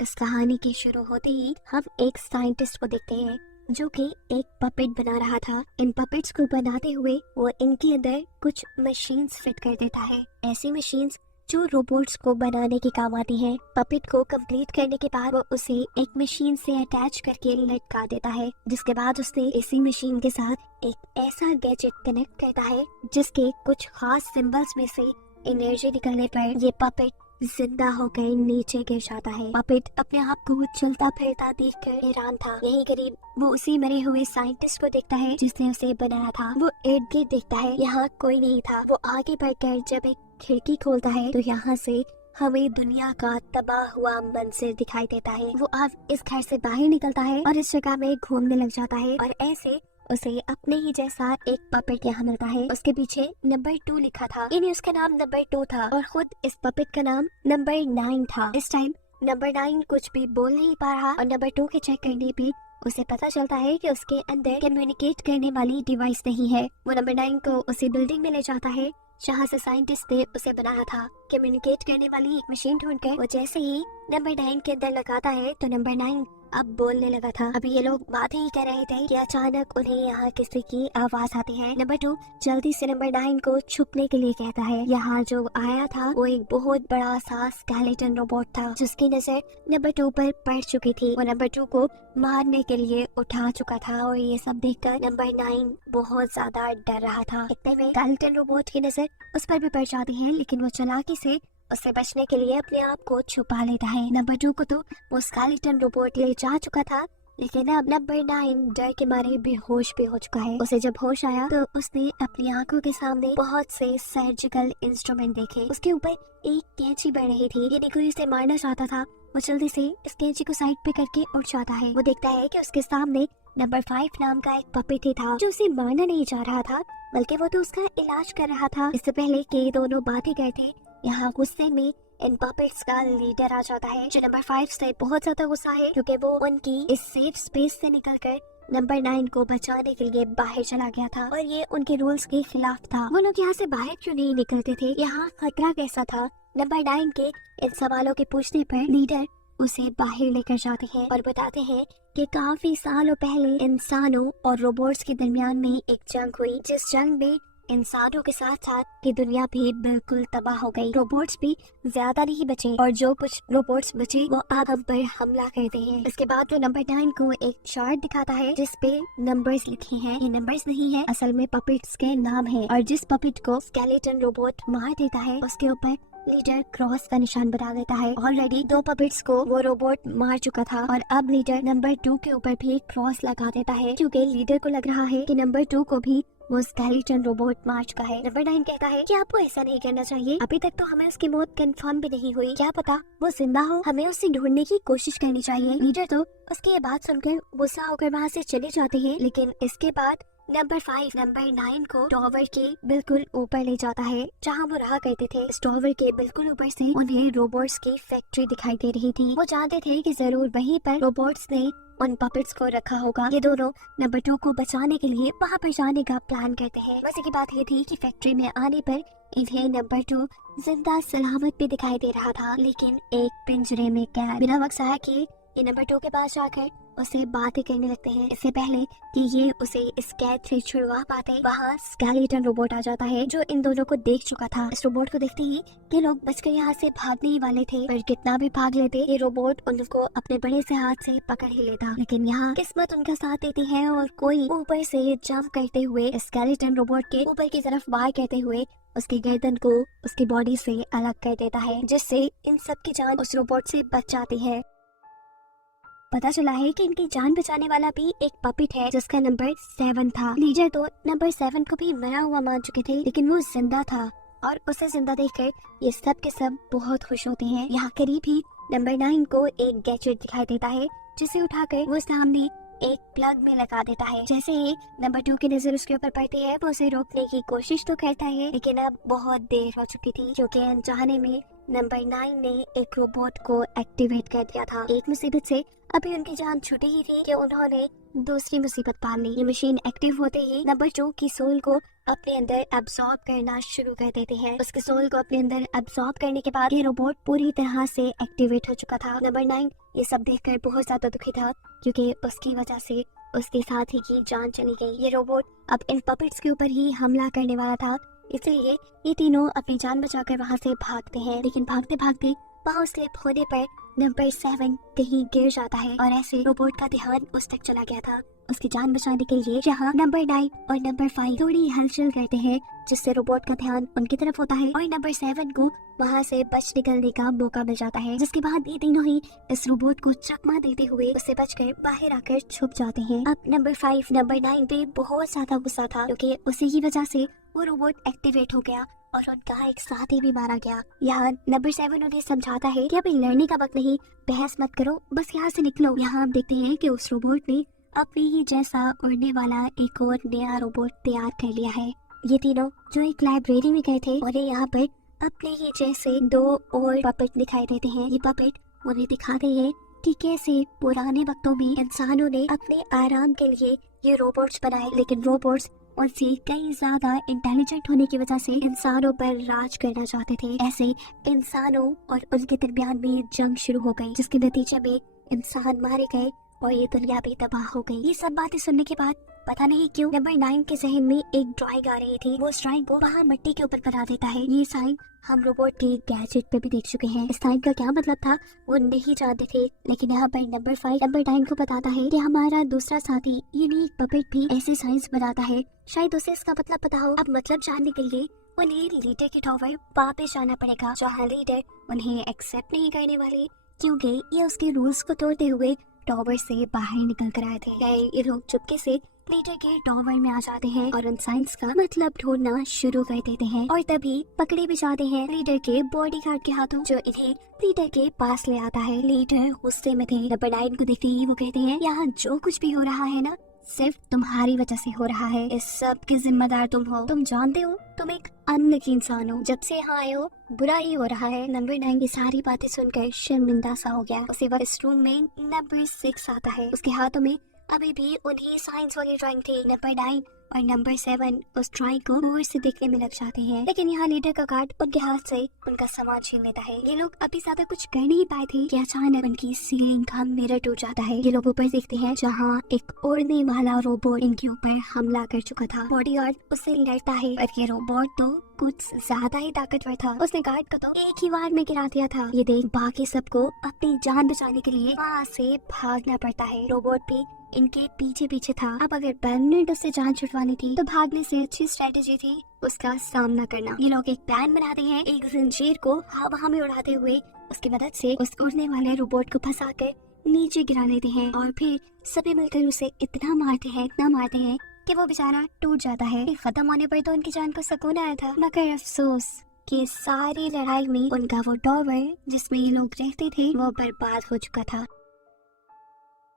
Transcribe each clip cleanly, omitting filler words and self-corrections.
इस कहानी की शुरू होते ही हम एक साइंटिस्ट को देखते हैं जो कि एक पपेट बना रहा था। इन पपेट्स को बनाते हुए वो इनके अंदर कुछ मशीन्स फिट कर देता है, ऐसी मशीन्स जो रोबोट्स को बनाने के काम आती हैं। पपेट को कंप्लीट करने के बाद वो उसे एक मशीन से अटैच करके लटका देता है, जिसके बाद उसने इसी मशीन के साथ एक ऐसा गैजेट कनेक्ट करता है जिसके कुछ खास सिंबल्स में से एनर्जी निकलने पर ये पपेट जिंदा होकर नीचे गिर जाता है। पपेट अपने आप को चलता फिरता देखकर हैरान था। यहीं करीब वो उसी मरे हुए साइंटिस्ट को देखता है जिसने उसे बनाया था। वो इर्द गिर्द देखता है, यहाँ कोई नहीं था। वो आगे बढ़कर जब एक खिड़की खोलता है तो यहाँ से हमें दुनिया का तबाह हुआ मंजर दिखाई देता है। वो अब इस घर से बाहर निकलता है और इस जगह में घूमने लग जाता है और ऐसे उसे अपने ही जैसा एक पपेट यहाँ मिलता है। उसके पीछे नंबर 2 लिखा था, यानी उसका नाम नंबर 2 था और खुद इस पपेट का नाम नंबर 9 था। इस टाइम नंबर 9 कुछ भी बोल नहीं पा रहा और नंबर 2 के चेक करने पे उसे पता चलता है कि उसके अंदर कम्युनिकेट करने वाली डिवाइस नहीं है। वो नंबर 9 को उसी बिल्डिंग में ले जाता है जहाँ से साइंटिस्ट ने उसे बनाया था। कम्युनिकेट करने वाली एक मशीन ढूंढकर वो जैसे ही नंबर 9 के अंदर लगाता है तो नंबर 9 अब बोलने लगा था। अभी ये लोग बात ही कर रहे थे कि अचानक उन्हें यहाँ किसी की आवाज आती है। नंबर 2 जल्दी से नंबर 9 को छुपने के लिए कहता है। यहाँ जो आया था वो एक बहुत बड़ा सा स्केलेटन रोबोट था जिसकी नजर नंबर 2 पर पड़ चुकी थी। वो नंबर 2 को मारने के लिए उठा चुका था और ये सब देखकर नंबर 9 बहुत ज्यादा डर रहा था। इतने में स्केलेटन रोबोट की नजर उस पर भी पड़ जाती है, लेकिन वो चालाकी से उससे बचने के लिए अपने आप को छुपा लेता है। नंबर 2 को तो वो स्केलेटन रोबोट ले जा चुका था, लेकिन अब नंबर 9 डर के मारे बेहोश भी हो चुका है। उसे जब होश आया तो उसने अपनी आंखों के सामने बहुत से सर्जिकल इंस्ट्रूमेंट देखे। उसके ऊपर एक कैंची बढ़ रही थी, यदि कोई उसे मारना चाहता था वो जल्दी से इस कैंची को साइड पे करके उठ जाता है। वो देखता है कि उसके सामने नंबर 5 नाम का एक पपेट ही था जो उसे मारना नहीं चाह रहा था, बल्कि वो तो उसका इलाज कर रहा था। इससे पहले कि ये दोनों बातें करते यहाँ गुस्से में इन पपेट्स का लीडर आ जाता है जो नंबर 5 से बहुत ज्यादा गुस्सा है क्योंकि वो उनकी इस सेफ स्पेस से निकलकर नंबर 9 को बचाने के लिए बाहर चला गया था और ये उनके रूल्स के खिलाफ था। वो लोग यहाँ से बाहर क्यों नहीं निकलते थे, यहाँ खतरा कैसा था? नंबर 9 के इन सवालों के पूछने पर लीडर उसे बाहर लेकर जाते हैं और बताते हैं कि काफी सालों पहले इंसानों और रोबोट्स के दरमियान में एक जंग हुई, जिस जंग में इंसानों के साथ साथ की दुनिया भी बिल्कुल तबाह हो गई। रोबोट्स भी ज्यादा नहीं बचे और जो कुछ रोबोट्स बचे वो अब हम पर हमला करते हैं। इसके बाद वो नंबर 9 को एक चार्ट दिखाता है जिसपे नंबर्स लिखे हैं। ये नंबर्स नहीं है, असल में पपेट्स के नाम है और जिस पपेट को स्केलेटन रोबोट मार देता है उसके ऊपर लीडर क्रॉस का निशान बना देता है। ऑलरेडी 2 पपेट्स को वो रोबोट मार चुका था और अब लीडर नंबर 2 के ऊपर भी क्रॉस लगा देता है क्योंकि लीडर को लग रहा है कि नंबर 2 को भी वो स्केलेटन रोबोट मार चुका है। नंबर 9 कहता है कि आपको ऐसा नहीं करना चाहिए, अभी तक तो हमें उसकी मौत कंफर्म भी नहीं हुई, क्या पता वो जिंदा हो, हमें उसे ढूंढने की कोशिश करनी चाहिए। लीडर तो उसकी ये बात सुनकर गुस्सा होकर वहाँ से चले जाते हैं, लेकिन इसके बाद नंबर 5 नंबर 9 को टॉवर के बिल्कुल ऊपर ले जाता है जहाँ वो रहा करते थे। इस टॉवर के बिल्कुल ऊपर से उन्हें रोबोट्स की फैक्ट्री दिखाई दे रही थी। वो जानते थे कि जरूर वहीं पर रोबोट्स ने उन पपेट्स को रखा होगा। ये दोनों नंबर 2 को बचाने के लिए वहाँ पर जाने का प्लान करते हैं। वैसे की बात ये थी कि फैक्ट्री में आने पर इन्हें नंबर 2 जिंदा सलामत भी दिखाई दे रहा था, लेकिन एक पिंजरे में कैद। बिना वक्त ज़ाया किए ये नंबर 2 के पास जाकर उसे बातें करने लगते हैं। इससे पहले कि ये उसे इस कैद से छुड़वा पाते, वहाँ स्केलेटन रोबोट आ जाता है जो इन दोनों को देख चुका था। इस रोबोट को देखते ही ये लोग बचकर यहाँ से भागने ही वाले थे, पर कितना भी भाग लेते ये रोबोट उनको अपने बड़े से हाथ से पकड़ ही लेता। लेकिन यहाँ किस्मत उनका साथ देती है और कोई ऊपर से जंप करते हुए स्केलेटन रोबोट के ऊपर की तरफ वार करते हुए उसकी गर्दन को उसकी बॉडी से अलग कर देता है, जिससे इन सब की जान उस रोबोट से बच जाती है। पता चला है कि इनकी जान बचाने वाला भी एक पपेट है जिसका नंबर 7 था। लीडर तो नंबर 7 को भी मरा हुआ मान चुके थे, लेकिन वो जिंदा था और उसे जिंदा देखकर ये सब के सब बहुत खुश होते हैं। यहाँ करीब ही नंबर 9 को एक गैजेट दिखाई देता है जिसे उठाकर वो सामने एक प्लग में लगा देता है। जैसे ही नंबर 2 की नजर उसके ऊपर पड़ती है वो उसे रोकने की कोशिश तो करता है, लेकिन अब बहुत देर हो चुकी थी क्योंकि अनजाने में नंबर 9 ने एक रोबोट को एक्टिवेट कर दिया था। एक मुसीबत से अभी उनकी जान छूटी ही थी कि उन्होंने दूसरी मुसीबत पाल ली। ये मशीन एक्टिव होते ही नंबर 2 की सोल को अपने अंदर एब्सॉर्ब करना शुरू कर देते हैं। उसके सोल को अपने अंदर एब्सॉर्ब करने के बाद ये रोबोट पूरी तरह से एक्टिवेट हो चुका था। नंबर 9 ये सब देखकर बहुत ज्यादा दुखी था, क्योंकि उसकी वजह से उसके साथी की जान चली गई। ये रोबोट अब इन पपेट्स के ऊपर ही हमला करने वाला था, इसलिए ये तीनों अपनी जान बचाकर वहां से भागते हैं। लेकिन भागते भागते वहां स्लिप होने पर नंबर 7 कहीं गिर जाता है और ऐसे रोबोट का ध्यान उस तक चला गया था। उसकी जान बचाने के लिए जहाँ नंबर 9 और नंबर 5 थोड़ी हलचल करते हैं, जिससे रोबोट का ध्यान उनकी तरफ होता है और नंबर 7 को वहाँ से बच निकलने का मौका मिल जाता है। जिसके बाद ये तीनों ही इस रोबोट को चकमा देते हुए उससे बचकर बाहर आकर छुप जाते हैं। अब नंबर 5 नंबर 9 पे बहुत ज्यादा गुस्सा था, क्योंकि उसी की वजह से वो रोबोट एक्टिवेट हो गया और उनका एक साथी भी मारा गया। यहाँ नंबर 7 उन्हें समझाता है कि अभी लड़ने का वक्त नहीं, बहस मत करो, बस यहाँ से निकलो। यहाँ हम देखते हैं कि उस रोबोट ने अपने ही जैसा उड़ने वाला एक और नया रोबोट तैयार कर लिया है। ये तीनों जो एक लाइब्रेरी में गए थे, उन्हें यहाँ पर अपने ही जैसे 2 और पपेट दिखाई देते हैं। ये पपेट उन्हें दिखाते हैं कि कैसे पुराने वक्तों में इंसानों ने अपने आराम के लिए ये रोबोट्स बनाए, लेकिन रोबोट्स उनसे कई ज्यादा इंटेलिजेंट होने की वजह से इंसानों पर राज करना चाहते थे। ऐसे इंसानों और उनके दरमियान में जंग शुरू हो गई, जिसके नतीजे में इंसान मारे गए और ये दुनिया भी तबाह हो गई। ये सब बातें सुनने के बाद पता नहीं क्यों नंबर 9 के जहन में एक ड्राइंग आ रही थी। वो उस ड्राइंग को वहाँ मिट्टी के ऊपर बना देता है। ये साइन हम रोबोट के गैजेट पे भी देख चुके हैं। इस साइन का क्या मतलब था वो नहीं जानते थे, लेकिन यहाँ पर नंबर 5 नंबर 9 को बताता है कि हमारा दूसरा साथी यूनिक पपेट भी ऐसे साइंस बनाता है, शायद उसे इसका मतलब पता हो। अब मतलब जानने के लिए उन्हें लीडर के टावर वापस जाना पड़ेगा, जहाँ लीडर उन्हें एक्सेप्ट नहीं करने वाले, क्योंकि ये उसके रूल्स को तोड़ते हुए टावर से बाहर निकल कर आए थे। ये लोग चुपके से लीडर के टावर में आ जाते हैं और उन साइंस का मतलब ढूंढना शुरू कर देते हैं और तभी पकड़े भी जाते हैं लीडर के बॉडीगार्ड के हाथों, जो इन्हें लीडर के पास ले आता है। लीडर गुस्से में थे। नंबर 9 को देखते ही वो कहते हैं, यहाँ जो कुछ भी हो रहा है ना, सिर्फ तुम्हारी वजह से हो रहा है। इस सब के जिम्मेदार तुम हो। तुम जानते हो तुम एक अनलकी इंसान हो, जब से यहाँ आए हो बुरा ही हो रहा है। नंबर 9 की सारी बातें सुनकर शर्मिंदा सा हो गया। उसी वक्त इस रूम में नंबर 6 आता है। उसके हाथों में अभी भी उन्हीं साइंस वाली ड्राइंग थी। नंबर 9 और नंबर 7 उस ड्राइंग को गौर से देखने में लग जाते हैं, लेकिन यहाँ लीडर का गार्ड उनके हाथ से उनका सामान छीन लेता है। ये लोग अभी ज्यादा कुछ कर नहीं पाए थे कि अचानक उनकी सीलिंग का मिरर टूट जाता है। ये लोग ऊपर देखते हैं जहाँ एक उड़ने वाला रोबोट इनके ऊपर हमला कर चुका था। बॉडीगार्ड उससे लड़ता है और ये रोबोट तो कुछ ज्यादा ही ताकतवर था। उसने गार्ड को तो एक ही बार में गिरा दिया था। ये देख बाकी सबको अपनी जान बचाने के लिए वहाँ से भागना पड़ता है। रोबोट भी इनके पीछे पीछे था। अब अगर परमानेंट उससे जान छुड़वानी थी तो भागने से अच्छी स्ट्रेटेजी थी उसका सामना करना। ये लोग एक प्लान बनाते हैं, एक जंजीर को हवा में उड़ाते हुए उसकी मदद से उस उड़ने वाले रोबोट को फंसाकर नीचे गिरा लेते हैं और फिर सभी मिलकर उसे इतना मारते हैं कि वो बेचारा टूट जाता है। खत्म होने पर तो उनकी जान को सुकून आया था, मगर अफसोस कि सारी लड़ाई में उनका वो टावर जिसमें ये लोग रहते थे वो बर्बाद हो चुका था।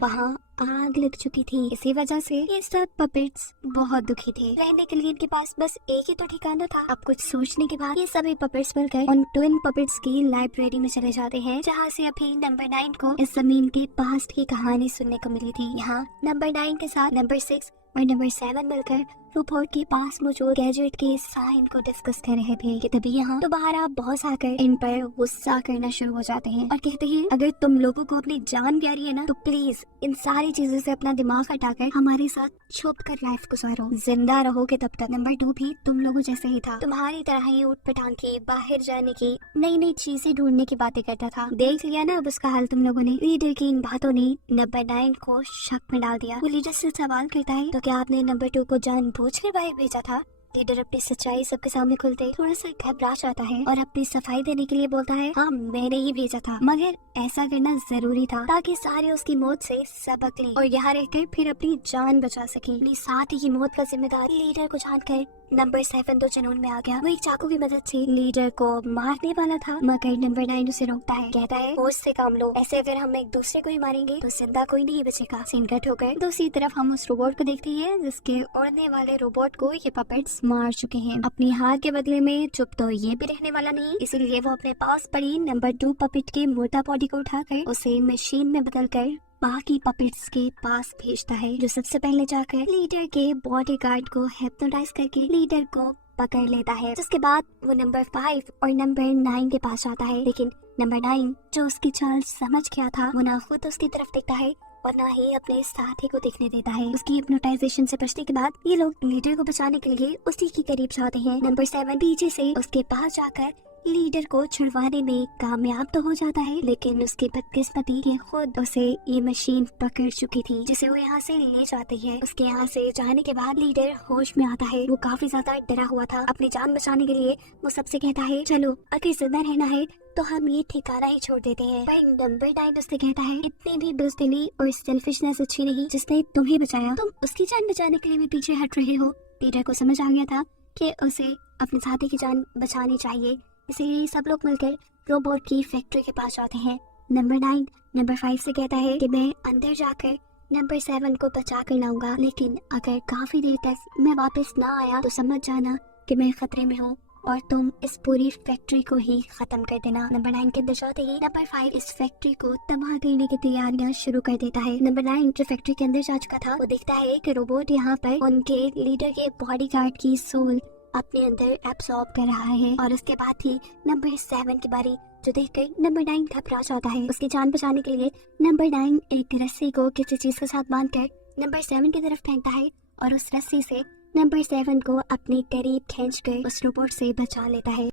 वहाँ आग लग चुकी थी। इसी वजह से ये सब पपेट्स बहुत दुखी थे। रहने के लिए इनके पास बस एक ही तो ठिकाना था। अब कुछ सोचने के बाद ये सभी पपेट्स मिलकर उन ट्विन पपेट्स की लाइब्रेरी में चले जाते हैं, जहाँ से अभी नंबर 9 को इस जमीन के पास्ट की कहानी सुनने को मिली थी। यहाँ नंबर 9 के साथ नंबर 6 और नंबर 7 मिलकर रोबोट के पास मौजूद गैजेट के साइन को डिस्कस कर रहे थे कि तभी यहाँ दोबारा बॉस आकर इन पर गुस्सा करना शुरू हो जाते हैं और कहते हैं, अगर तुम लोगों को अपनी जान प्यारी है ना तो प्लीज इन सारी चीजों से अपना दिमाग हटाकर हमारे साथ छुप कर लाइफ गुजारो। जिंदा रहोगे तब तक। नंबर 2 भी तुम लोगों जैसे ही था, तुम्हारी तरह ही उठ पटांग की, बाहर जाने की, नई नई चीजें ढूंढने की बातें करता था। देख लिया ना अब उसका हाल तुम लोगों ने। लीडर की इन बातों ने नंबर 9 को शक में डाल दिया। वो लीडर से सवाल करता है, तो क्या आपने नंबर 2 को जानबूझकर बाहर भेजा था? लीडर अपनी सच्चाई सबके सामने खुलते थोड़ा सा घबरा जाता है और अपनी सफाई देने के लिए बोलता है, हाँ मैंने ही भेजा था, मगर ऐसा करना जरूरी था ताकि सारे उसकी मौत से सबक लें और यहाँ रहकर फिर अपनी जान बचा सकें। अपनी साथी की मौत का जिम्मेदार लीडर को जानकर नंबर 7 तो जुनून में आ गया। वो एक चाकू की मदद से लीडर को मारने वाला था, मगर नंबर 9 उसे रोकता है। कहता है, होश से काम लो, ऐसे अगर हम एक दूसरे को ही मारेंगे तो जिंदा कोई नहीं बचेगा। सीन कट होकर दूसरी तरफ हम उस रोबोट को देखते हैं जिसके उड़ने वाले रोबोट को ये पपेट्स मार चुके हैं। अपनी हार के बदले में चुप तो ये भी रहने वाला नहीं, इसीलिए वो अपने पास पड़ी नंबर 2 पपेट के मोटा बॉडी को उठाकर उसे मशीन में बदलकर बाकी पपेट्स के पास भेजता है, जो सबसे पहले जाकर लीडर के बॉडीगार्ड को हिप्नोटाइज करके लीडर को पकड़ लेता है। जिसके बाद वो नंबर 5 और नंबर 9 के पास जाता है, लेकिन नंबर 9 जो उसकी चाल समझ गया था वो ना खुद उसकी तरफ देखता है और ना ही अपने साथी को देखने देता है। उसकी हिप्नोटाइजेशन से बचने के बाद ये लोग लीडर को बचाने के लिए उसी के करीब जाते हैं। नंबर 7 पीछे से उसके पास जाकर लीडर को छुड़वाने में कामयाब तो हो जाता है, लेकिन उसकी बदकिस्मती कि खुद उसे ये मशीन पकड़ चुकी थी जिसे वो यहाँ से ले जाती है। उसके यहाँ से जाने के बाद लीडर होश में आता है। वो काफी ज्यादा डरा हुआ था। अपनी जान बचाने के लिए वो सबसे कहता है चलो अगर जिंदा रहना है तो हम ये ठिकाना ही छोड़ देते हैं। पर नंबर 9 उससे कहता है इतनी भी बुज़दिली और सेल्फिशनेस अच्छी नहीं जिसने तुम्हें बचाया, तुम उसकी जान बचाने के लिए भी पीछे हट रहे हो। लीडर को समझ आ गया था कि उसे अपने साथी की जान बचानी चाहिए, इसीलिए सब लोग मिलकर रोबोट की फैक्ट्री के पास जाते हैं। नंबर 9 नंबर 5 से कहता है कि मैं अंदर जाकर नंबर 7 को बचा कर लाऊंगा, लेकिन अगर काफी देर तक मैं वापस ना आया तो समझ जाना कि मैं खतरे में हूँ और तुम इस पूरी फैक्ट्री को ही खत्म कर देना। नंबर 9 के अंदर जाते ही नंबर 5 इस फैक्ट्री को तबाह करने की तैयारियां शुरू कर देता है। नंबर 9 जो फैक्ट्री के अंदर जा चुका था वो देखता है कि रोबोट यहाँ पर उनके लीडर के बॉडीगार्ड की सोल अपने अंदर एब्सॉर्ब कर रहा है और उसके बाद ही नंबर 7 की बारी, जो देखकर नंबर 9 घबरा जाता है। उसकी जान बचाने के लिए नंबर 9 एक रस्सी को किसी चीज के साथ बांधकर नंबर 7 की तरफ फेंकता है और उस रस्सी से नंबर 7 को अपने करीब खींचकर उस रोबोट से बचा लेता है।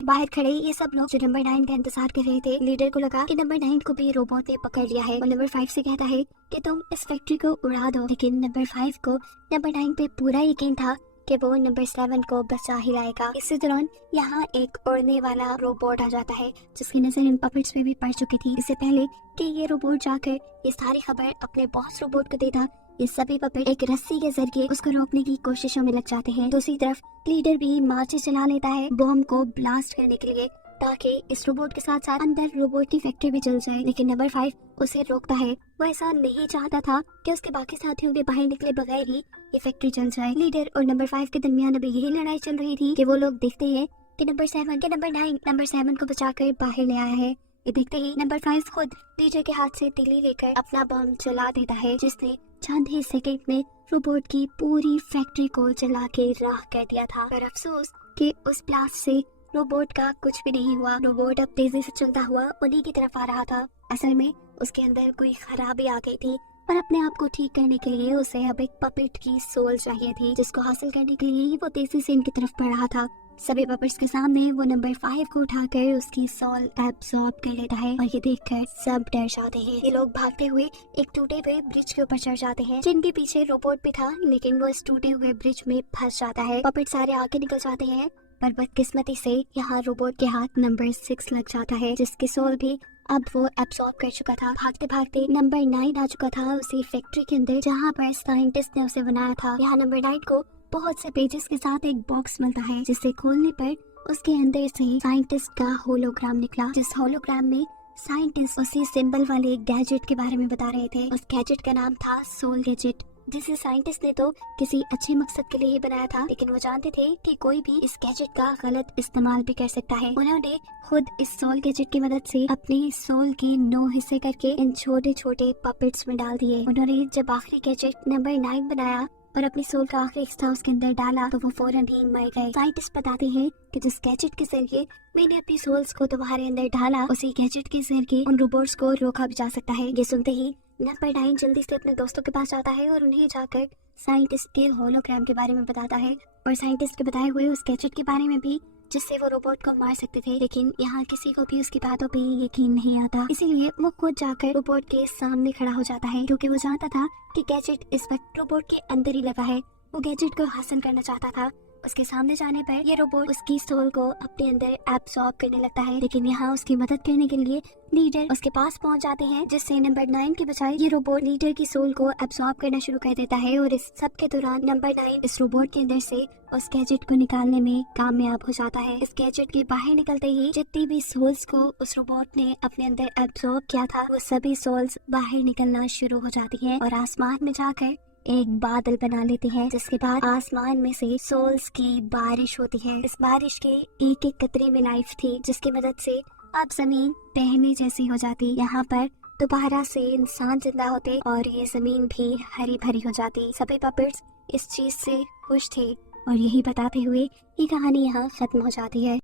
बाहर खड़े ये सब लोग जो नंबर 9 का इंतजार कर रहे थे, लीडर को लगा कि नंबर 9 को भी रोबोट ने पकड़ लिया है और नंबर 5 से कहता है कि तुम इस फैक्ट्री को उड़ा दो, लेकिन नंबर 5 को नंबर 9 पे पूरा यकीन था कि वो नंबर 7 को बचा ही लाएगा। इसी दौरान यहाँ एक उड़ने वाला रोबोट आ जाता है जिसकी नजर इन पपेट्स पे भी पड़ चुकी थी। इससे पहले कि ये रोबोट जाकर ये सारी खबर अपने बॉस रोबोट को देता, ये सभी पपेट एक रस्सी के जरिए उसको रोकने की कोशिशों में लग जाते हैं। दूसरी तरफ लीडर भी माचिस चला लेता है बॉम्ब को ब्लास्ट करने के लिए, ताकि इस रोबोट के साथ साथ अंदर रोबोट की फैक्ट्री भी जल जाए, लेकिन नंबर 5 उसे रोकता है। वो ऐसा नहीं चाहता था कि उसके बाकी साथियों के बाहर निकले बगैर ही ये फैक्ट्री जल जाए। लीडर और नंबर 5 के दरमियान अभी यही लड़ाई चल रही थी कि वो लोग देखते हैं कि नंबर 9 नंबर 7 को बचाकर बाहर ले आया है। ये देखते ही नंबर 5 खुद लीडर के हाथ से तीली लेकर अपना बम चला देता है, जिसने चंद ही सेकंड में रोबोट की पूरी फैक्ट्री को जला के राख कर दिया था। पर अफसोस कि उस ब्लास्ट से रोबोट का कुछ भी नहीं हुआ। रोबोट अब तेजी से चलता हुआ उन्हीं की तरफ आ रहा था। असल में उसके अंदर कोई खराबी आ गई थी और अपने आप को ठीक करने के लिए उसे अब एक पपेट की सोल चाहिए थी, जिसको हासिल करने के लिए ही वो तेजी से इनकी तरफ बढ़ रहा था। सभी पपेट्स के सामने वो नंबर 5 को उठाकर उसकी सोल एब्सॉर्ब कर लेता है और ये देखकर सब डर जाते हैं। ये लोग भागते हुए एक टूटे हुए ब्रिज के ऊपर चढ़ जाते हैं, जिनके पीछे रोबोट भी था, लेकिन वो इस टूटे हुए ब्रिज में फंस जाता है। पपेट सारे आगे निकल जाते हैं, पर बदकिस्मती से यहाँ रोबोट के हाथ नंबर 6 लग जाता है, जिसकी सोल भी अब वो एब्सॉर्ब कर चुका था। भागते भागते नंबर 9 आ चुका था उसी फैक्ट्री के अंदर जहाँ पर साइंटिस्ट ने उसे बनाया था। यहाँ नंबर 9 को बहुत से पेजेस के साथ एक बॉक्स मिलता है, जिसे खोलने पर उसके अंदर से साइंटिस्ट का होलोग्राम निकला। जिस होलोग्राम में साइंटिस्ट उसी सिंबल वाले गैजेट के बारे में बता रहे थे। उस गैजेट का नाम था सोल गैजेट, जिसे साइंटिस्ट ने तो किसी अच्छे मकसद के लिए ही बनाया था, लेकिन वो जानते थे कि कोई भी इस गैजेट का गलत इस्तेमाल भी कर सकता है। उन्होंने खुद इस सोल गैजेट की मदद से अपनी सोल के 9 हिस्से करके इन छोटे छोटे पपेट्स में डाल दिए। उन्होंने जब आखिरी गैजेट नंबर 9 बनाया और अपनी सोल का आखिरी हिस्सा उसके अंदर डाला तो वो फौरन ही मर गए। साइंटिस्ट बताते हैं कि जिस गैजेट के जरिए मैंने अपनी सोल्स को तुम्हारे अंदर डाला, उसी गैजेट के जरिए उन रोबोट्स को रोका भी जा सकता है। ये सुनते ही नंबर 9 जल्दी से अपने दोस्तों के पास जाता है और उन्हें जाकर साइंटिस्ट के होलोग्राम के बारे में बताता है और साइंटिस्ट के बताए हुए उस गैजेट के बारे में भी, जिससे वो रोबोट को मार सकते थे। लेकिन यहाँ किसी को भी उसकी बातों पे यकीन नहीं आता, इसीलिए वो खुद जाकर रोबोट के सामने खड़ा हो जाता है, क्योंकि वो जानता था कि गैजेट इस वक्त रोबोट के अंदर ही लगा है। वो गैजेट को हासिल करना चाहता था। उसके सामने जाने पर ये रोबोट उसकी सोल को अपने अंदर एब्सॉर्ब करने लगता है, लेकिन यहाँ उसकी मदद करने के लिए लीडर उसके पास पहुंच जाते हैं, जिससे नंबर 9 के बजाय ये रोबोट लीडर की सोल को एब्सॉर्ब करना शुरू कर देता है। और इस सब के दौरान नंबर 9 इस रोबोट के अंदर से उस गैजेट को निकालने में कामयाब हो जाता है। इस गैजेट के बाहर निकलते ही जितनी भी सोल्स को उस रोबोट ने अपने अंदर एब्सॉर्ब किया था, वो सभी सोल्स बाहर निकलना शुरू हो जाती है और आसमान में जाकर एक बादल बना लेते हैं, जिसके बाद आसमान में से सोल्स की बारिश होती है। इस बारिश के एक एक कतरे में लाइफ थी, जिसकी मदद से अब जमीन पहले जैसी हो जाती। यहाँ पर दोबारा से इंसान जिंदा होते और ये जमीन भी हरी भरी हो जाती। सभी पपेट्स इस चीज से खुश थे और यही बताते हुए ये कहानी यहाँ खत्म हो जाती है।